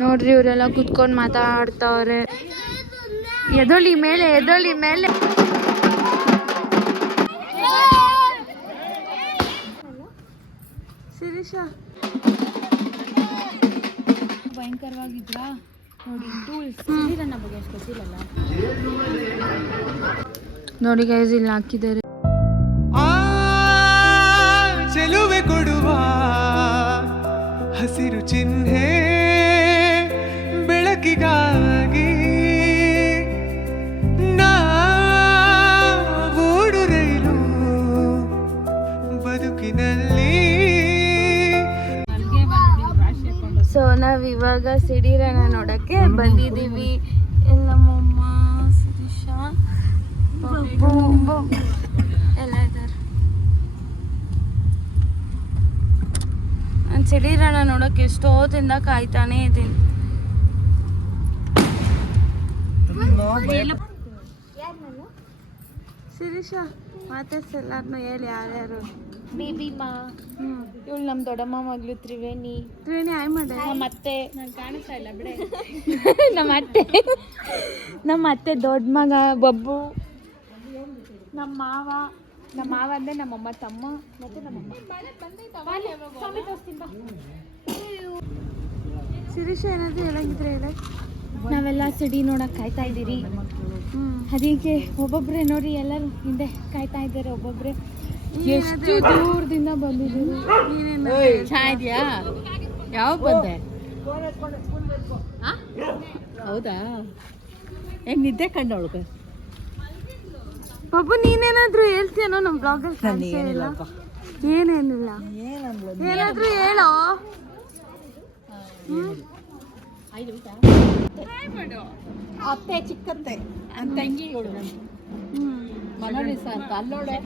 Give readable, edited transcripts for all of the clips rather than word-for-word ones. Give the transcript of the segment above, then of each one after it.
ನೋಡ್ರಿ ಇವರೆಲ್ಲ ಕುತ್ಕೊಂಡು ಮಾತಾಡ್ತಾವ್ರೆ. ಎದೊಳಿ ಮೇಲೆ ಶಿರೀಷ ಭಯಂಕರವಾಗಿದ್ರಾ ನೋಡಿ. ಟೂಲ್ಸ್ ನನ್ನ ಬಗ್ಗೆ ಅಷ್ಟು ಗೊತ್ತಿರಲ್ಲ ನೋಡಿ ಗೈಸ್, ಇಲ್ಲಿ ಹಾಕಿದ್ದಾರೆ. ಚೆಲುವೆ ಕೊಡುವ ಹಸಿರು ಚಿಹ್ನೆ ಬೆಳಕಿಗಾಗಿ ನಾವೂಡು ರೈಲು ಬದುಕಿನಲ್ಲಿ. ಸೊ ನಾವ್ ಇವಾಗ ಸಿಡಿರನ್ನ ನೋಡಕ್ಕೆ ಬಂದಿದ್ದೀವಿ. ನಮ್ಮಮ್ಮ ಶಿರೀಷ ಎಲ್ಲ ಇದ್ದಾರೆ. ನಾನು ಸಿಡಿರನ್ನ ನೋಡಕ್ಕೆ ಎಷ್ಟೋದಿಂದ ಕಾಯ್ತಾನೆ ಇದ್ದೀನಿ. ಶಿರೀಷ ಮಾತಾಡ್ಸ ಎಲ್ಲಾರನ್ನೂ ಹೇಳಿ ಯಾರ್ಯಾರು. ಬೇಬಿ ಮಾ ಇವಳು ನಮ್ಮ ದೊಡ್ಡಮ್ಮ ಮಗಳು ತ್ರಿವೇಣಿ ಆಯ್ ಮಾಡ. ನಮ್ಮ ಅತ್ತೆ ನಾನು ಕಾಣಿಸ್ತಾ ಇಲ್ಲ ಬಿಡೆ. ನಮ್ಮ ಅತ್ತೆ ದೊಡ್ಡ ಮಗ ಬಬ್ಬು, ನಮ್ಮ ಮಾವ ಅಂದರೆ ನಮ್ಮಮ್ಮ ತಮ್ಮ ಮತ್ತು ನಮ್ಮಮ್ಮ. ಶಿರೀಷ ಏನಾದರೂ ಹೇಳಂಗಿದ್ರೆ ಹೇಳ. ನಾವೆಲ್ಲ ಸಿಡಿ ನೋಡಕ್ಕೆ ಕಾಯ್ತಾ ಇದ್ದೀರಿ. ಅದಕ್ಕೆ ಒಬ್ಬೊಬ್ಬರೇ ನೋಡಿ ಎಲ್ಲರೂ ಹಿಂದೆ ಕಾಯ್ತಾ ಇದ್ದಾರೆ. ಒಬ್ಬೊಬ್ಬರೇ ಎಷ್ಟು ದೂರದಿಂದ ಬಂದಿದ್ದೀರಿ. ಚೆನ್ನಾಗಿದ್ಯಾ? ಯಾವ ಬಂದೆ? ಹೌದಾ? ಹೆಂಗ್ ನಿದ್ದೆ ಕಂಡವಳು? ಬಾಬು ನೀನೇನಾದ್ರೂ ಹೇಳ್ತೀಯನೋ ನಮ್ಮ ಬ್ಲಾಗಲ್ಲಿ? ಏನೇನಿಲ್ಲ, ಏನಾದ್ರೂ ಹೇಳೋ. ಅತ್ತೆ ಚಿಕ್ಕತ್ತೆ ನನ್ನ ತಂಗಿಗಳು ಮನೋಲಿಸ ಅಂತ ಅಲ್ಲೋಡೆ.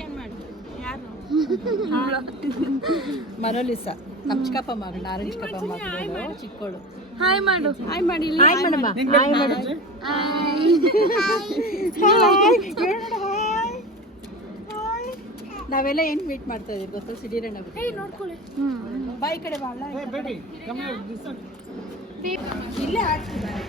ಮನೋಲಿಸ ನಮ್ಮ ಚಿಕ್ಕಪ್ಪ ಮಗಳು, ನಾರಾಯಣ ಚಿಕ್ಕಪ್ಪ ಮಗಳು ಚಿಕ್ಕೋಳು. ಹಾಯ್ ಮಾಡು. ಹಾಯ್ ಮಾಡಿ. ಹಾಯ್ ಮಾಡಮ್ಮ. ಹಾಯ್ ಮಾಡು. ನಾವೆಲ್ಲ ಏನು ಮೀಟ್ ಮಾಡ್ತಾ ಇದೀವಿ ಗೊತ್ತಾ? ಸಿಡಿರಣ್ಣ ನೋಡ್ಕೊಳ್ಳಿ. ಬಾಯಿ ಕಡೆ ಬಾಳ ಇಲ್ಲೇ ಆಡ್ತಿದ್ದಾರೆ.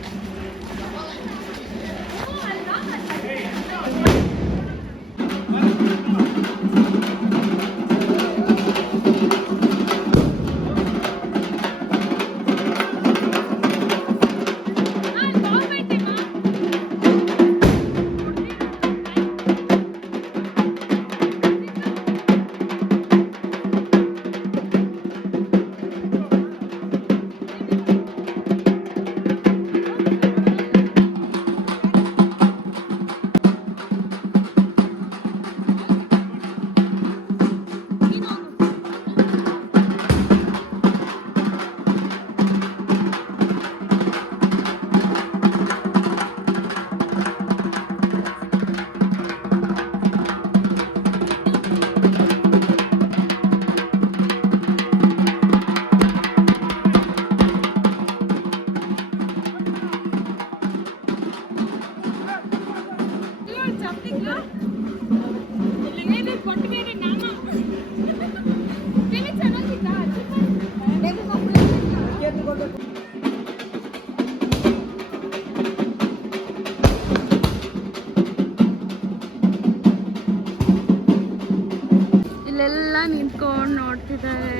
ಇಲ್ಲೆಲ್ಲ ನಿಂತ್ಕೊಂಡು ನೋಡ್ತಿದ್ದಾರೆ.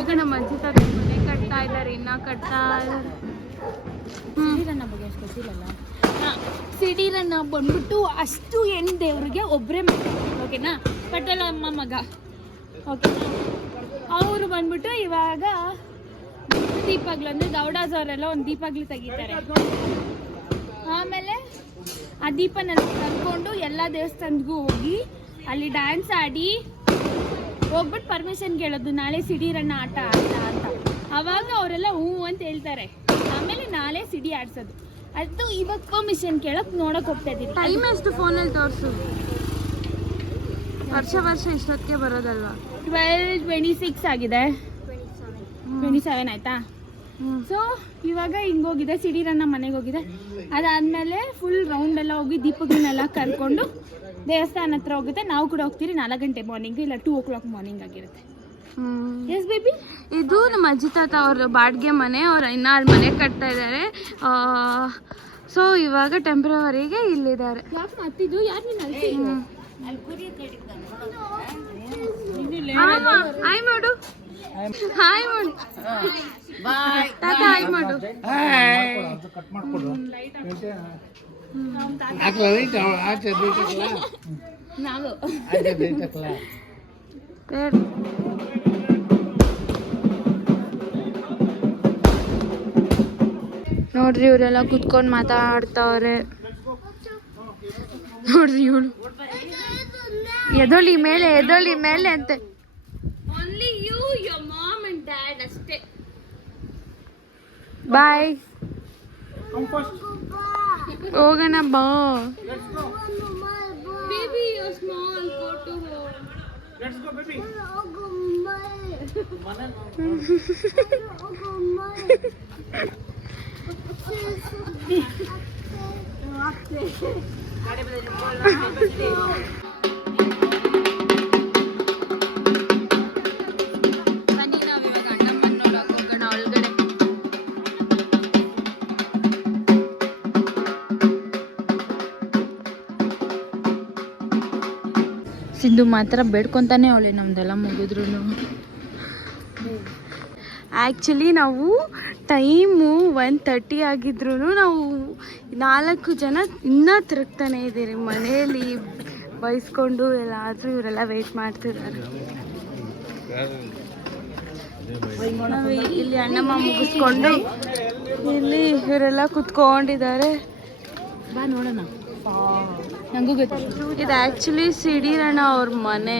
ಈಗ ನಮ್ಮ ಅಜ್ಜಿ ತಾತ ಮನೆ ಕಟ್ತಾ ಇದ್ದಾರೆ, ಇನ್ನ ಕಟ್ತಾ ಇದ್ದಾರೆ. ಸಿಡಿರನ್ನ ಬಗ್ಗೆ ಅಷ್ಟು ಗೊತ್ತಿರಲ್ಲ. ಸಿಡಿರನ್ನ ಬಂದ್ಬಿಟ್ಟು ಅಷ್ಟು ಹೆಣ್ಣು ದೇವ್ರಿಗೆ ಒಬ್ಬರೇ ಓಕೆನಾ, ಪಟೇಲ ಅಮ್ಮ ಮಗ ಓಕೆನಾ. ಅವರು ಬಂದ್ಬಿಟ್ಟು ಇವಾಗ ದೀಪಗಳು ಅಂದರೆ ಗೌಡಾಸ್ ಅವರೆಲ್ಲ ಒಂದು ದೀಪಗಳು ತೆಗಿತಾರೆ. ಆಮೇಲೆ ಆ ದೀಪನ ತಂದ್ಕೊಂಡು ಎಲ್ಲ ದೇವಸ್ಥಾನಕ್ಕೂ ಹೋಗಿ ಅಲ್ಲಿ ಡ್ಯಾನ್ಸ್ ಆಡಿ ಹೋಗ್ಬಿಟ್ಟು ಪರ್ಮಿಷನ್ ಕೇಳೋದು, ನಾಳೆ ಸಿಡಿರನ್ನ ಆಟ ಅಂತ. ಅವಾಗ ಅವರೆಲ್ಲ ಹ್ಞೂ ಅಂತ ಹೇಳ್ತಾರೆ. ಆಮೇಲೆ ನಾಳೆ ಸಿಡಿ ಆಡ್ಸೋದು. ಅದು ಇವಾಗ ಪರ್ಮಿಷನ್ ಕೇಳೋಕೆ ನೋಡೋಕೆ ಹೋಗ್ತಾ ಇದ್ದೀವಿ. ಟೈಮ್ ಎಷ್ಟು ಫೋನಲ್ಲಿ ತೋರಿಸು. ವರ್ಷ ಇಷ್ಟೊತ್ತಿಗೆ ಬರೋದಲ್ವಾ? 12:26 ಆಗಿದೆ. 27 ಆಯಿತಾ? ಸೊ ಇವಾಗ ಹಿಂಗೋಗಿದೆ ಸಿಡಿರನ್ನ ಮನೆಗೆ ಹೋಗಿದೆ. ಅದಾದಮೇಲೆ ಫುಲ್ ರೌಂಡ್ ಎಲ್ಲ ಹೋಗಿ ದೀಪಗಳನ್ನೆಲ್ಲ ಕರ್ಕೊಂಡು ದೇವಸ್ಥಾನ ಹತ್ರ ಹೋಗುತ್ತೆ. ನಾವು ಕೂಡ ಹೋಗ್ತೀರಿ 4 ಗಂಟೆ ಮಾರ್ನಿಂಗ್, ಇಲ್ಲ 2 o'clock ಮಾರ್ನಿಂಗ್ ಆಗಿರುತ್ತೆ. ಎಸ್ ಬೇಬಿ, ಇದು ನಮ್ಮ ಅಜ್ಜಿ ತಾತ ಅವ್ರ ಬಾಡಿಗೆ ಮನೆ. ಅವ್ರು ಇನ್ನೂ ಅಲ್ಲಿ ಮನೆ ಕಟ್ತಾ ಇದ್ದಾರೆ. ಸೊ ಇವಾಗ ಟೆಂಪ್ರವರಿಗೆ ಇಲ್ಲಿದ್ದಾರೆ. ಯಾಕೆ ಮತ್ತಿದ್ದು ಯಾರು ನೀನು ಹಾಯ್ ಮಾಡು, ಹಾಯ್ ಮಾಡು ತಾತ, ಹಾಯ್ ಮಾಡು. ನಾವು ನೋಡ್ರಿ ಇವರೆಲ್ಲ ಕುತ್ಕೊಂಡು ಮಾತಾಡ್ತಾವ್ರೆ. ನೋಡ್ರಿ ಇವಳು ಎದೊಳಿ ಮೇಲೆ ಅಂತೆ. Only you, your mom and dad ಅಷ್ಟೇ. ಬಾಯ್, ಹೋಗೋಣ ಬಾ. Baby you small, go to home. Let's go baby. Sindhu ಮಾತ್ರ ಬೇಡ್ಕೊತಾನೆ ಅವಳೆ ನಮ್ದೆಲ್ಲ ಮುಗಿದ್ರು. ಆ್ಯಕ್ಚುಲಿ ನಾವು ಟೈಮು 1:30 ಆಗಿದ್ರು ನಾವು 4 ಜನ ಇನ್ನೂ ತಿರುಗ್ತಾನೆ ಇದ್ದೀರಿ ಮನೆಯಲ್ಲಿ ಬೈಸ್ಕೊಂಡು. ಎಲ್ಲಾದರೂ ಇವರೆಲ್ಲ ವೆಯ್ಟ್ ಮಾಡ್ತಿದ್ದಾರೆ. ನಾವು ಇಲ್ಲಿ ಅಣ್ಣಮ್ಮ ಮುಗಿಸ್ಕೊಂಡು ಇಲ್ಲಿ ಇವರೆಲ್ಲ ಕುತ್ಕೊಂಡಿದ್ದಾರೆ. ಬಾ ನೋಡೋಣ, ನನಗೂ ಗೊತ್ತು. ಇದು ಆ್ಯಕ್ಚುಲಿ ಸಿಡಿರಣ್ಣ ಅವ್ರ ಮನೆ.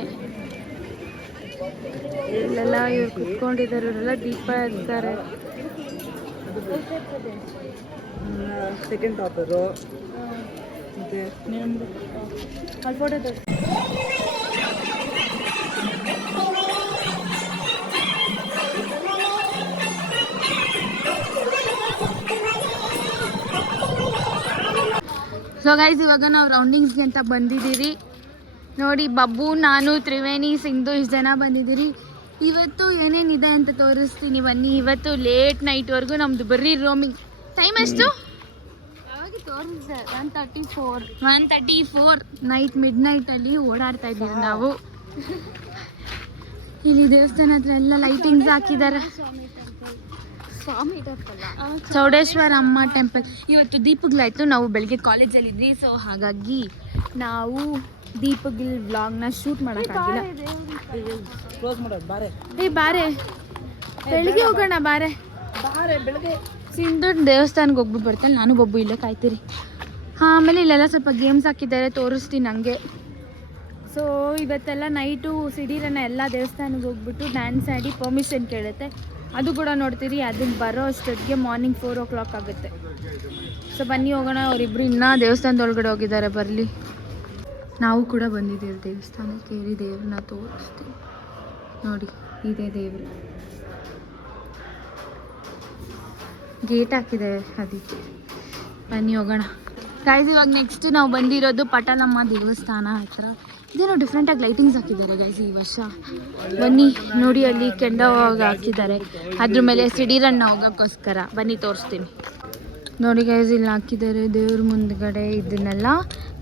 ಇಲ್ಲೆಲ್ಲ ಇವ್ರು ಕುತ್ಕೊಂಡಿದ್ದಾರೆ, ಇವರೆಲ್ಲ ದೀಪ ಇರ್ತಾರೆ. Second topper photo. So guys, ಇವಾಗ ನಾವು ರೌಂಡಿಂಗ್ಸ್ಗೆ ಅಂತ ಬಂದಿದ್ದೀರಿ. ನೋಡಿ, ಬಬ್ಬು, ನಾನು, ತ್ರಿವೇಣಿ, ಸಿಂಧು ಇಷ್ಟು ಜನ ಬಂದಿದ್ದೀರಿ. ಇವತ್ತು ಏನೇನಿದೆ ಅಂತ ತೋರಿಸ್ತೀನಿ ಬನ್ನಿ. ಇವತ್ತು ಲೇಟ್ ನೈಟ್ವರೆಗೂ ನಮ್ಮದು ಬರೀ ರೋಮಿಂಗ್. ಟೈಮ್ ಎಷ್ಟು ತೋರಿಸಿದೆ? 1:34 ನೈಟ್, ಮಿಡ್ ನೈಟಲ್ಲಿ ಓಡಾಡ್ತಾ ಇದ್ದೀವಿ ನಾವು. ಇಲ್ಲಿ ದೇವಸ್ಥಾನ ಹತ್ರ ಎಲ್ಲ ಲೈಟಿಂಗ್ಸ್ ಹಾಕಿದ್ದಾರೆ. ಚೌಡೇಶ್ವರ ಅಮ್ಮ ಟೆಂಪಲ್. ಇವತ್ತು ದೀಪಗಳಾಯಿತು. ನಾವು ಬೆಳಗ್ಗೆ ಕಾಲೇಜಲ್ಲಿದ್ವಿ, ಸೊ ಹಾಗಾಗಿ ನಾವು ದೀಪಗಳ ವ್ಲಾಗ್ನ ಶೂಟ್ ಮಾಡೋಕ್ಕಾಗಿಲ್ಲ. ಬಾರೆ ಬೆಳಿಗ್ಗೆ ಹೋಗೋಣ, ಬಾರೆ ಬೆಳಗ್ಗೆ. ಸಿಂಧು ದೇವಸ್ಥಾನಕ್ಕೆ ಹೋಗ್ಬಿಟ್ಟು ಬರ್ತಾನೆ, ನಾನು ಬಬ್ಬು ಇಲ್ಲೇ ಕಾಯ್ತೀರಿ. ಆಮೇಲೆ ಇಲ್ಲೆಲ್ಲ ಸ್ವಲ್ಪ ಗೇಮ್ಸ್ ಹಾಕಿದ್ದಾರೆ, ತೋರಿಸ್ತೀನಿ ನನಗೆ. ಸೊ ಇವತ್ತೆಲ್ಲ ನೈಟು ಸಿಡಿರನ್ನ ಎಲ್ಲ ದೇವಸ್ಥಾನಕ್ಕೆ ಹೋಗ್ಬಿಟ್ಟು ಡ್ಯಾನ್ಸ್ ಆಡಿ ಪರ್ಮಿಷನ್ ಕೇಳುತ್ತೆ. ಅದು ಕೂಡ ನೋಡ್ತೀರಿ. ಅದನ್ನು ಬರೋ ಅಷ್ಟೊತ್ತಿಗೆ ಮಾರ್ನಿಂಗ್ 4 o'clock ಆಗುತ್ತೆ. ಸೊ ಬನ್ನಿ ಹೋಗೋಣ. ಅವರಿಬ್ಬರು ಇನ್ನೂ ದೇವಸ್ಥಾನದೊಳಗಡೆ ಹೋಗಿದ್ದಾರೆ, ಬರಲಿ. ನಾವು ಕೂಡ ಬಂದಿದ್ದೀವಿ ದೇವಸ್ಥಾನಕ್ಕೆ. ಈ ದೇವ್ರನ್ನ ತೋರಿಸ್ತೀವಿ ನೋಡಿ, ಇದೇ ದೇವರು. ಗೇಟ್ ಹಾಕಿದೆ ಅದಕ್ಕೆ. ಬನ್ನಿ ಹೋಗೋಣ ಗೈಸ್. ಇವಾಗ ನೆಕ್ಸ್ಟ್ ನಾವು ಬಂದಿರೋದು ಪಟಲಮ್ಮ ದೇವಸ್ಥಾನ ಹತ್ರ. ಇದೇನೋ ಡಿಫ್ರೆಂಟಾಗಿ ಲೈಟಿಂಗ್ಸ್ ಹಾಕಿದ್ದಾರೆ ಗೈಸ್ ಈ ವರ್ಷ. ಬನ್ನಿ ನೋಡಿ, ಅಲ್ಲಿ ಕೆಂಡ ಹಾಕಿದ್ದಾರೆ, ಅದ್ರ ಮೇಲೆ ಸಿಡಿರನ್ನ ಹೋಗೋಕ್ಕೋಸ್ಕರ. ಬನ್ನಿ ತೋರಿಸ್ತೀನಿ ನೋಡಿ ಗೈಸ್. ಇಲ್ಲಿ ಹಾಕಿದ್ದಾರೆ ದೇವ್ರ ಮುಂದ್ಗಡೆ. ಇದನ್ನೆಲ್ಲ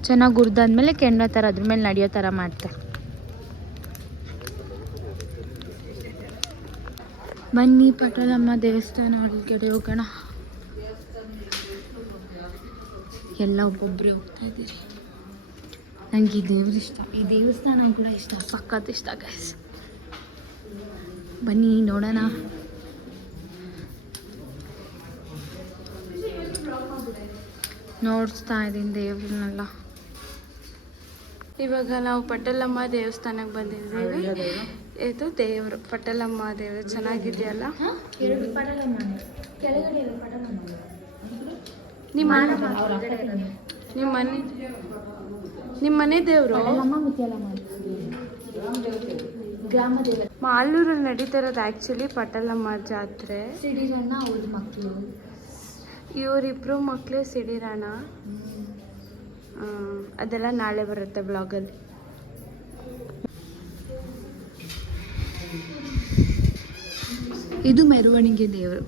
ಚೆನ್ನಾಗಿ ಹುರಿದಾದ್ಮೇಲೆ ಕೆಂಡ ಥರ ಅದ್ರ ಮೇಲೆ ನಡೆಯೋ ಥರ ಮಾಡ್ತಾರೆ. ಬನ್ನಿ ಪಟಲಮ್ಮ ದೇವಸ್ಥಾನ ಒಳಗಡೆ ಹೋಗೋಣ. ಎಲ್ಲ ಒಬ್ಬೊಬ್ಬರೇ ಹೋಗ್ತಾ ಇದ್ದೀರಿ. ನನಗೆ ಈ ದೇವ್ರು ಇಷ್ಟ, ಈ ದೇವಸ್ಥಾನ ಕೂಡ ಇಷ್ಟ, ಸಖತ್ ಇಷ್ಟ ಗೈಸ್. ಬನ್ನಿ ನೋಡೋಣ. ನೋಡಿಸ್ತಾ ಇದ್ದೀನಿ ದೇವ್ರನ್ನೆಲ್ಲ. ಇವಾಗ ನಾವು ಪಟಲಮ್ಮ ದೇವಸ್ಥಾನಕ್ಕೆ ಬಂದಿದ್ದೀವಿ. ಇದು ದೇವರು ಪಟಲಮ್ಮ ದೇವರು. ಚೆನ್ನಾಗಿದೆಯಲ್ಲ? ನಿಮ್ಮ ಮನೆ ದೇವರು ಗ್ರಾಮದೇವತೆ. ಮಾಲೂರಲ್ಲಿ ನಡೀತಾ ಇರೋದು ಆ್ಯಕ್ಚುಲಿ ಪಟಲಮ್ಮ ಜಾತ್ರೆ. ಸಿಡಿರಣ್ಣ ಅವ್ರ ಮಕ್ಕಳು. ಇವರಿಬ್ರು ಮಕ್ಕಳೇ ಸಿಡಿರಣ. ಅದೆಲ್ಲ ನಾಳೆ ಬರುತ್ತೆ ಬ್ಲಾಗಲ್ಲಿ. ಇದು ಮೆರವಣಿಗೆ ದೇವರು.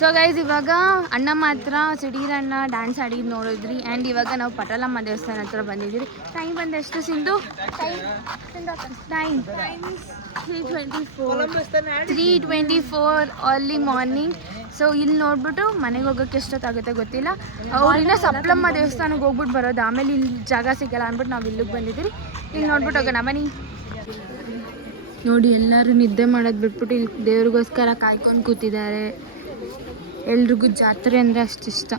ಸೊ ಗೈಸ್, ಇವಾಗ ಅಣ್ಣ ಮಾತ್ರ ಸಿಡೀರಣ್ಣ ಡ್ಯಾನ್ಸ್ ಆಡಿದ್ದು ನೋಡಿದ್ರಿ. ಆ್ಯಂಡ್ ಇವಾಗ ನಾವು ಪಟಲಮ್ಮ ದೇವಸ್ಥಾನ ಹತ್ರ ಬಂದಿದ್ದೀರಿ. ಟೈಮ್ ಬಂದು ಎಷ್ಟು Sindhu? Time 3:24 early morning. So ಇಲ್ಲಿ ನೋಡ್ಬಿಟ್ಟು ಮನೆಗೆ ಹೋಗೋಕ್ಕೆ ಎಷ್ಟೊತ್ತಾಗುತ್ತೆ ಗೊತ್ತಿಲ್ಲ. ಅವ್ರಿನ್ನ ಸಪ್ಲಮ್ಮ ದೇವಸ್ಥಾನಕ್ಕೆ ಹೋಗ್ಬಿಟ್ಟು ಬರೋದು, ಆಮೇಲೆ ಇಲ್ಲಿ ಜಾಗ ಸಿಗಲ್ಲ ಅಂದ್ಬಿಟ್ಟು ನಾವು ಇಲ್ಲಿಗೆ ಬಂದಿದ್ದೀರಿ. ಇಲ್ಲಿ ನೋಡ್ಬಿಟ್ಟು ಹೋಗೋಣ ಬನ್ನಿ. ನೋಡಿ, ಎಲ್ಲರೂ ನಿದ್ದೆ ಮಾಡೋದು ಬಿಟ್ಬಿಟ್ಟು ಇಲ್ಲಿ ದೇವ್ರಿಗೋಸ್ಕರ ಕಾಯ್ಕೊಂಡು ಕೂತಿದ್ದಾರೆ. ಎಲ್ರಿಗೂ ಜಾತ್ರೆ ಅಂದರೆ ಅಷ್ಟು ಇಷ್ಟ.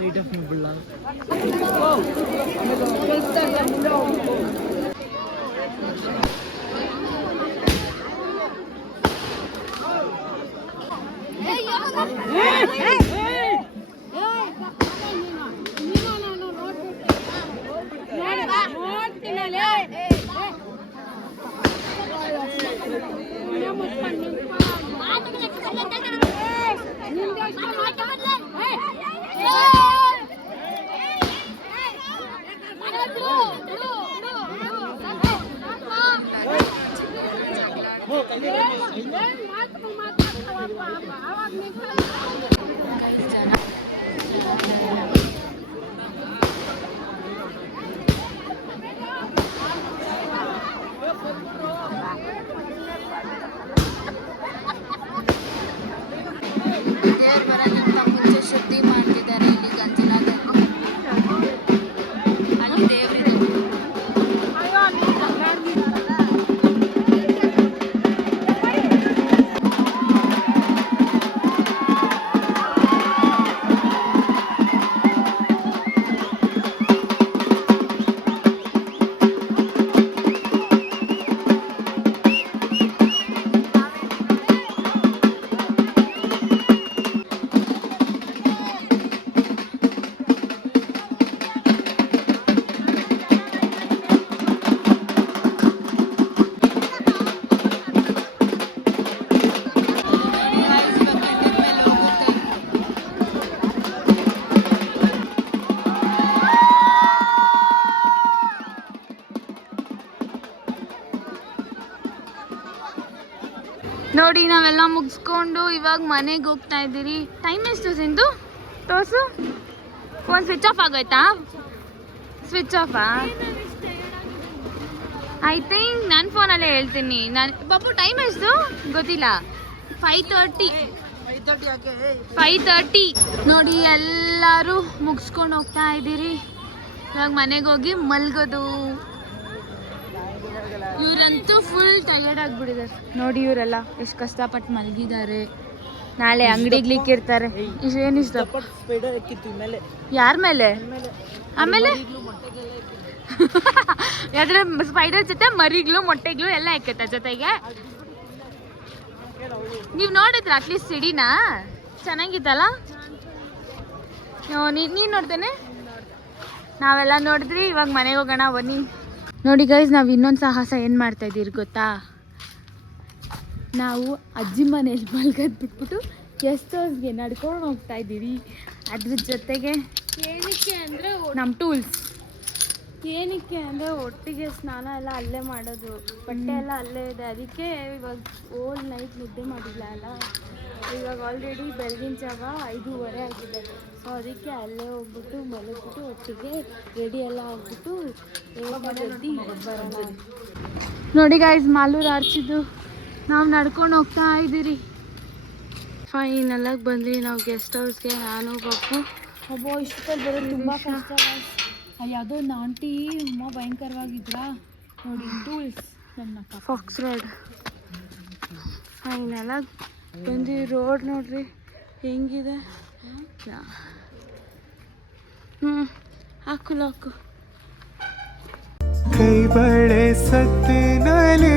ಶುದ್ಧಿ ಮಾಡ್ತಿದ್ದಾರೆ ಇಲ್ಲಿ ಗಂಜಿನಾಥಕ್ಕೂ. ಅಲ್ಲಿ ದೇವರಿದೆ. ನೋಡಿ, ನಾವೆಲ್ಲ ಮುಗಿಸ್ಕೊಂಡು ಇವಾಗ ಮನೆಗೆ ಹೋಗ್ತಾ ಇದ್ದೀರಿ. ಟೈಮ್ ಎಷ್ಟು ಸಿಂಧು? ತೋರ್ಸು. ಫೋನ್ ಸ್ವಿಚ್ ಆಫ್ ಆಗೋಯ್ತಾ? ಸ್ವಿಚ್ ಆಫಾ? ಐ ಥಿಂಕ್ ನನ್ನ ಫೋನಲ್ಲೇ ಹೇಳ್ತೀನಿ ನಾನು. ಬಾಬು ಟೈಮ್ ಎಷ್ಟು ಗೊತ್ತಿಲ್ಲ. 5:30 ನೋಡಿ, ಎಲ್ಲರೂ ಮುಗಿಸ್ಕೊಂಡು ಹೋಗ್ತಾ ಇದ್ದೀರಿ. ಇವಾಗ ಮನೆಗೆ ಹೋಗಿ ಮಲ್ಗೋದು. ಇವರಂತೂ ಫುಲ್ ಟಯರ್ಡ್ ಆಗಿಬಿಟ್ಟಿದ್ದಾರೆ ನೋಡಿ. ಇವರೆಲ್ಲ ಎಷ್ಟು ಕಷ್ಟಪಟ್ಟು ಮಲಗಿದ್ದಾರೆ. ನಾಳೆ ಅಂಗಡಿಗ್ಲಿಕ್ಕೆ ಇರ್ತಾರೆ. ಏನಿಷ್ಟ? ಯಾರ ಮೇಲೆ? ಆಮೇಲೆ ಯಾವ್ದ್ರ ಸ್ಪೈಡರ್ ಜೊತೆ ಮರಿಗಳು ಮೊಟ್ಟೆಗಳು ಎಲ್ಲ ಇಕ್ಕತ್ತ ಜೊತೆಗೆ. ನೀವು ನೋಡಿದ್ರ ಅಟ್ಲೀಸ್ಟ್ ಸಿಡಿನಾ? ಚೆನ್ನಾಗಿತ್ತಲ್ಲ? ನೀನು ನೋಡ್ತೇನೆ? ನಾವೆಲ್ಲ ನೋಡಿದ್ರಿ. ಇವಾಗ ಮನೆಗೆ ಹೋಗೋಣ ಬನ್ನಿ. ನೋಡಿ ಗೈಸ್, ನಾವು ಇನ್ನೊಂದು ಸಾಹಸ ಏನು ಮಾಡ್ತಾಯಿದ್ದೀರಿ ಗೊತ್ತಾ? ನಾವು ಅಜ್ಜಿ ಮನೇಲಿ ಮಲ್ಗದ್ ಬಿಟ್ಬಿಟ್ಟು ಗೆಸ್ಟ್ ಹೌಸ್ಗೆ ನಡ್ಕೊಂಡು ಹೋಗ್ತಾ ಇದ್ದೀವಿ. ಅದ್ರ ಜೊತೆಗೆ ಏನಕ್ಕೆ ಅಂದರೆ ನಮ್ಮ ಟೂಲ್ಸ್, ಏನಕ್ಕೆ ಅಂದರೆ ಒಟ್ಟಿಗೆ ಸ್ನಾನ ಎಲ್ಲ ಅಲ್ಲೇ ಮಾಡೋದು, ಬಟ್ಟೆ ಎಲ್ಲ ಅಲ್ಲೇ ಇದೆ. ಅದಕ್ಕೆ ಇವಾಗ ಓಲ್ ನೈಟ್ ನಿದ್ದೆ ಮಾಡಿಲ್ಲ ಅಲ್ಲ, ಇವಾಗ ಆಲ್ರೆಡಿ ಬೆಳಗಿನ ಜಾವ 5:30 ಆಗಿದೆ. ಸೊ ಅದಕ್ಕೆ ಅಲ್ಲೇ ಹೋಗ್ಬಿಟ್ಟು ಮಲಗ್ಬಿಟ್ಟು ಒಟ್ಟಿಗೆ ರೆಡಿ ಎಲ್ಲ ಆಗ್ಬಿಟ್ಟು ಬರೋಣ. ನೋಡಿ ಗಾಯ್ಸ್, ಮಾಲೂರು ಆರ್ಚಿದ್ದು ನಾವು ನಡ್ಕೊಂಡು ಹೋಗ್ತಾ ಇದ್ದೀರಿ. ಫೈನಲಾಗಿ ಬಂದ್ವಿ ನಾವು ಗೆಸ್ಟ್ ಹೌಸ್ಗೆ. ನಾನು ಪಪ್ಪು. ಒಬ್ಬ ಇಷ್ಟದಲ್ಲಿ ಬರೋದು ತುಂಬ ಕಷ್ಟ. ಯಾವುದೋ ಒಂದು ಆಂಟಿ ತುಂಬ ಭಯಂಕರವಾಗಿದ್ರ ನೋಡಿ. ಟೂಲ್ಸ್ ನನ್ನ ಫಾಕ್ಸ್ ರೋಡ್ ಫೈನಲಾಗಿ ಬಂದು. ರೋಡ್ ನೋಡ್ರಿ ಹೆಂಗಿದೆ. ಕೈ ಬಳೆ ಸತ್ತಿನಲೇ